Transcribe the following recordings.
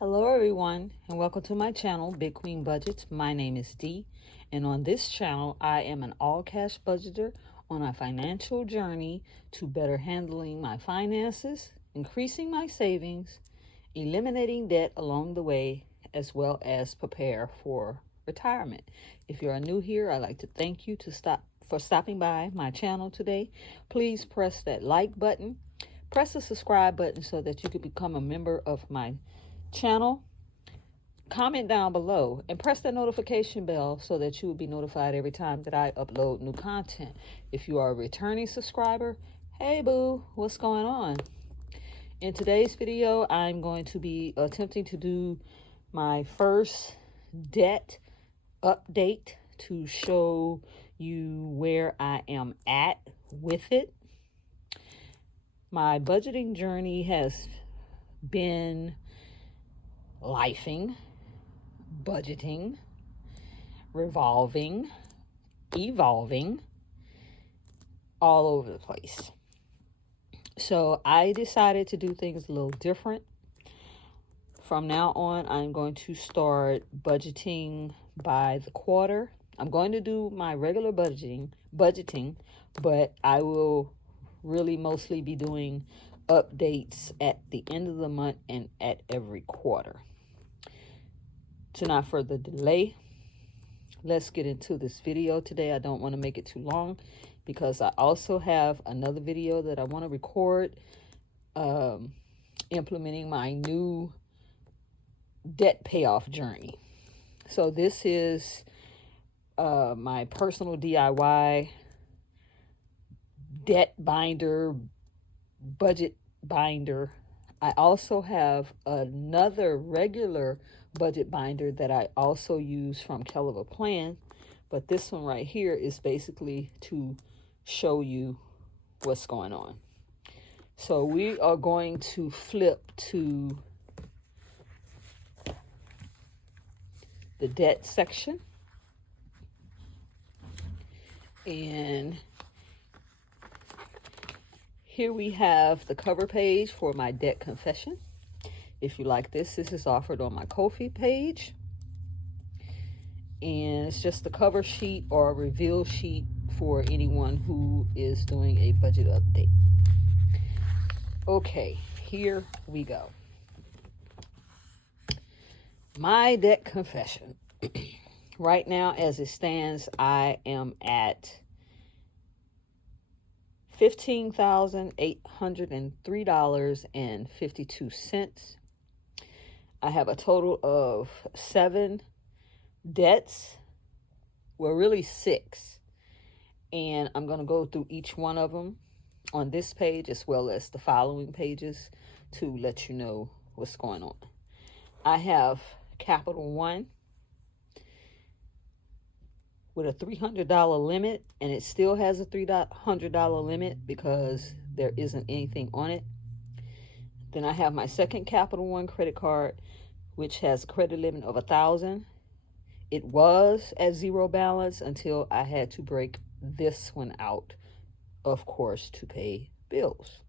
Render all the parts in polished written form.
Hello everyone and welcome to my channel, Big Queen Budgets. My name is Dee, and on this channel I am an all-cash budgeter on a financial journey to better handling my finances, increasing my savings, eliminating debt along the way, as well as prepare for retirement. If you are new here, I'd like to thank you for stopping by my channel today. Please press that like button, press the subscribe button so that you can become a member of my channel. Comment down below and press the notification bell so that you will be notified every time that I upload new content. If you are a returning subscriber, hey boo, what's going on? In today's video, I'm going to be attempting to do my first debt update to show you where I am at with it. My budgeting journey has been lifing, budgeting, revolving, evolving, all over the place. So I decided to do things a little different. From now on, I'm going to start budgeting by the quarter. I'm going to do my regular budgeting, but I will really mostly be doing updates at the end of the month and at every quarter. To not further delay, let's get into this video today. I don't want to make it too long because I also have another video that I want to record implementing my new debt payoff journey. So this is my personal DIY debt binder, budget binder. I also have another regular budget binder that I also use from Caliber Plan, but this one right here is basically to show you what's going on. So we are going to flip to the debt section, and here we have the cover page for my debt confession. If you like this is offered on my Ko-fi page. And it's just a cover sheet or a reveal sheet for anyone who is doing a budget update. Okay, here we go. My debt confession. Right now, as it stands, I am at $15,803.52. I have a total of 7 debts, well really 6, and I'm going to go through each one of them on this page as well as the following pages to let you know what's going on. I have Capital One with a $300 limit, and it still has a $300 limit because there isn't anything on it. Then I have my second Capital One credit card, which has a credit limit of $1,000. It was at 0 balance until I had to break this one out, of course, to pay bills.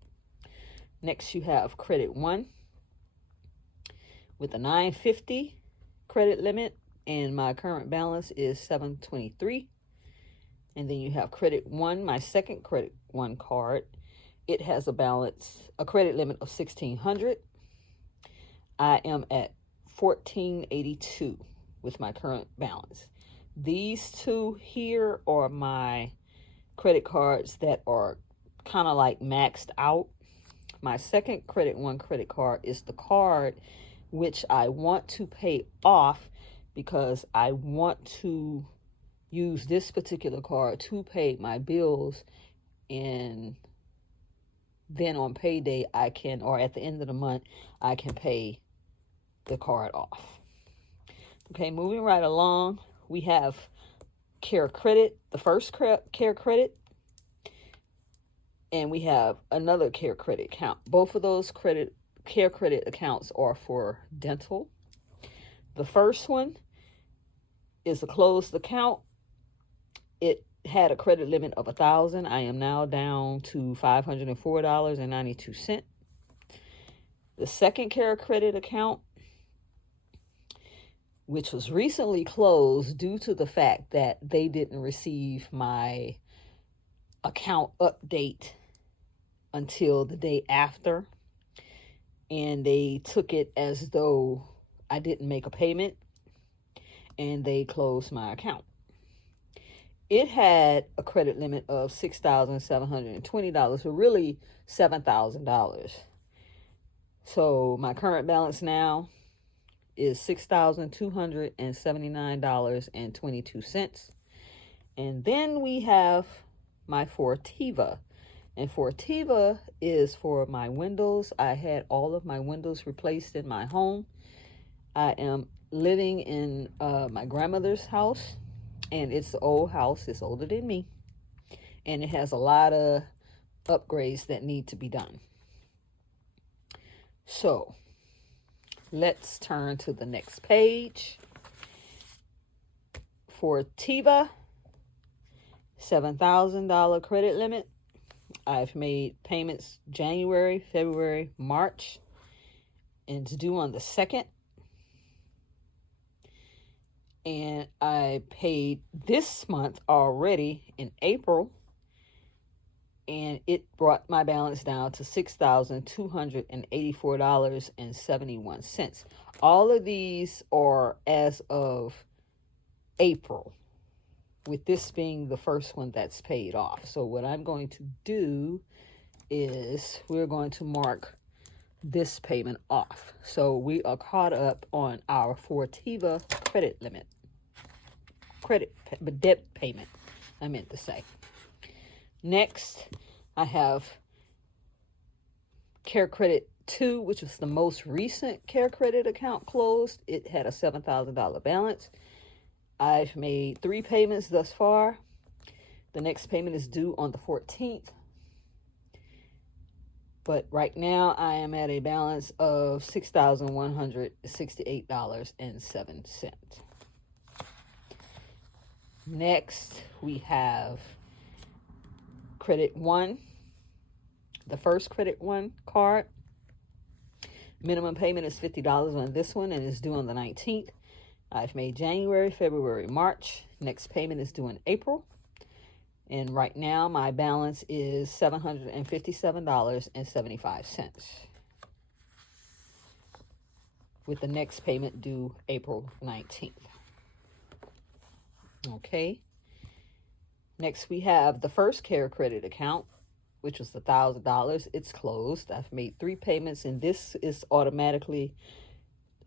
Next, you have Credit One with a $950 credit limit, and my current balance is $723. And then you have Credit One, my second Credit One card. It has a credit limit of $1,600. I am at $1,482 with my current balance. These two here are my credit cards that are kind of like maxed out. My second Credit One credit card is the card which I want to pay off because I want to use this particular card to pay my bills, and then on payday I can, or at the end of the month, I can pay the card off. Okay, moving right along, we have Care Credit, the first Care Credit, and we have another Care Credit account. Both of those Care Credit accounts are for dental. The first one is a closed account. It had a credit limit of $1,000. I am now down to $504.92. The second Care Credit account which was recently closed due to the fact that they didn't receive my account update until the day after, and they took it as though I didn't make a payment, and they closed my account. It had a credit limit of $6,720, but really $7,000. So my current balance now is $6,279.22. And then we have my Fortiva. And Fortiva is for my windows. I had all of my windows replaced in my home. I am living in my grandmother's house, and it's an old house. It's older than me, and it has a lot of upgrades that need to be done. So let's turn to the next page. Fortiva, $7,000 credit limit. I've made payments January, February, March, and it's due on the 2nd. And I paid this month already in April, and it brought my balance down to $6,284.71. All of these are as of April, with this being the first one that's paid off. So what I'm going to do is we're going to mark this payment off. So we are caught up on our Fortiva credit limit. Debt payment, I meant to say. Next, I have Care Credit 2, which was the most recent Care Credit account closed. It had a $7,000 balance. I've made 3 payments thus far. The next payment is due on the 14th. But right now, I am at a balance of $6,168.07. Next, we have Credit 1, the first Credit 1 card. Minimum payment is $50 on this one, and it's due on the 19th. I've made January, February, March. Next payment is due in April. And right now, my balance is $757.75, with the next payment due April 19th. Okay. Next, we have the first Care Credit account, which was $1,000. It's closed. I've made 3 payments, and this is automatically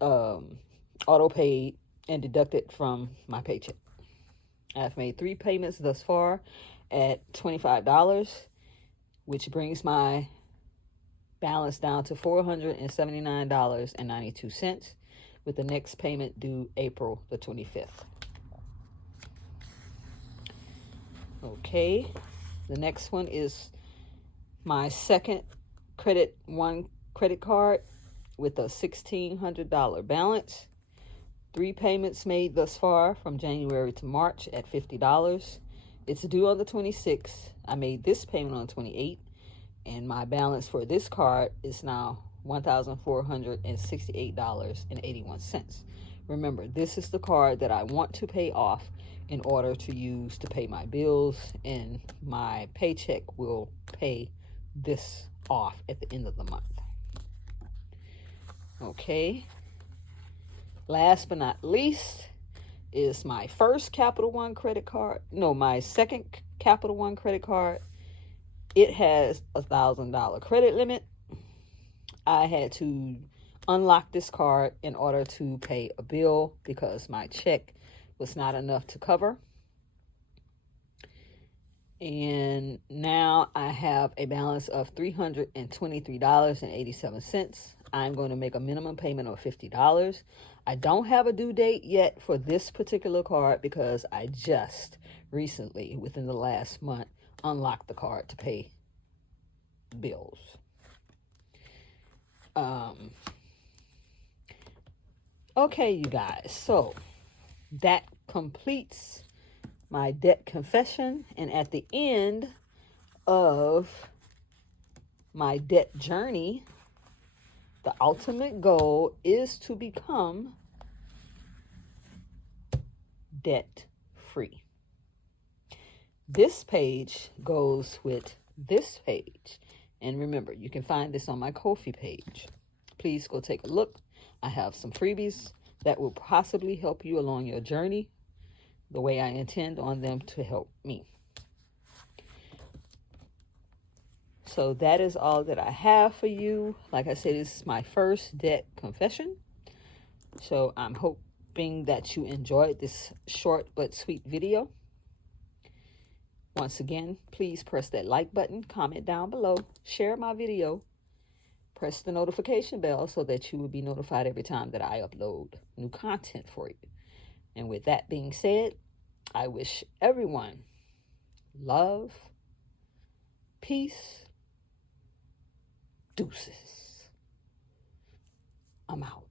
auto-paid and deducted from my paycheck. I've made 3 payments thus far at $25, which brings my balance down to $479.92, with the next payment due April the 25th. Okay, the next one is my second Credit 1 credit card with a $1,600 balance. 3 payments made thus far from January to March at $50. It's due on the 26th. I made this payment on the 28th, and my balance for this card is now $1,468.81. Remember, this is the card that I want to pay off in order to use to pay my bills, and my paycheck will pay this off at the end of the month. Okay. Last but not least is my first Capital One credit card. No, my second Capital One credit card. It has a $1,000 credit limit. I had to unlock this card in order to pay a bill because my check was not enough to cover. And now I have a balance of $323.87. I'm going to make a minimum payment of $50. I don't have a due date yet for this particular card because I just recently, within the last month, unlocked the card to pay bills. Okay, you guys, so that completes my debt confession, and at the end of my debt journey, the ultimate goal is to become debt-free. This page goes with this page. And remember, you can find this on my Ko-fi page. Please go take a look. I have some freebies that will possibly help you along your journey the way I intend on them to help me. So that is all that I have for you. Like I said, this is my first debt confession. So I'm hoping that you enjoyed this short but sweet video. Once again, please press that like button, comment down below, share my video, press the notification bell so that you will be notified every time that I upload new content for you. And with that being said, I wish everyone love, peace, deuces. I'm out.